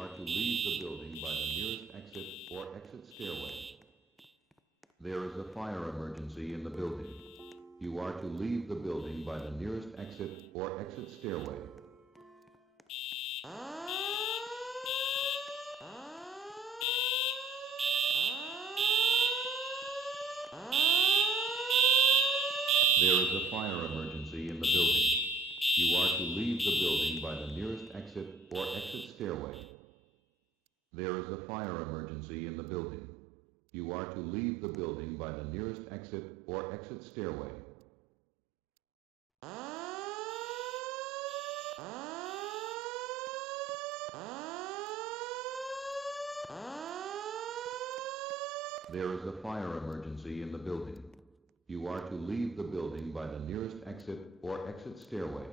are to leave the building by the nearest exit or exit stairway. There is a fire emergency in the building. You are to leave the building by the nearest exit or exit stairway. There is a fire emergency in the building. You are to leave the building by the nearest exit or exit stairway. There is a fire emergency in the building. You are to leave the building by the nearest exit or exit stairway. There is a fire emergency in the building. You are to leave the building by the nearest exit or exit stairway.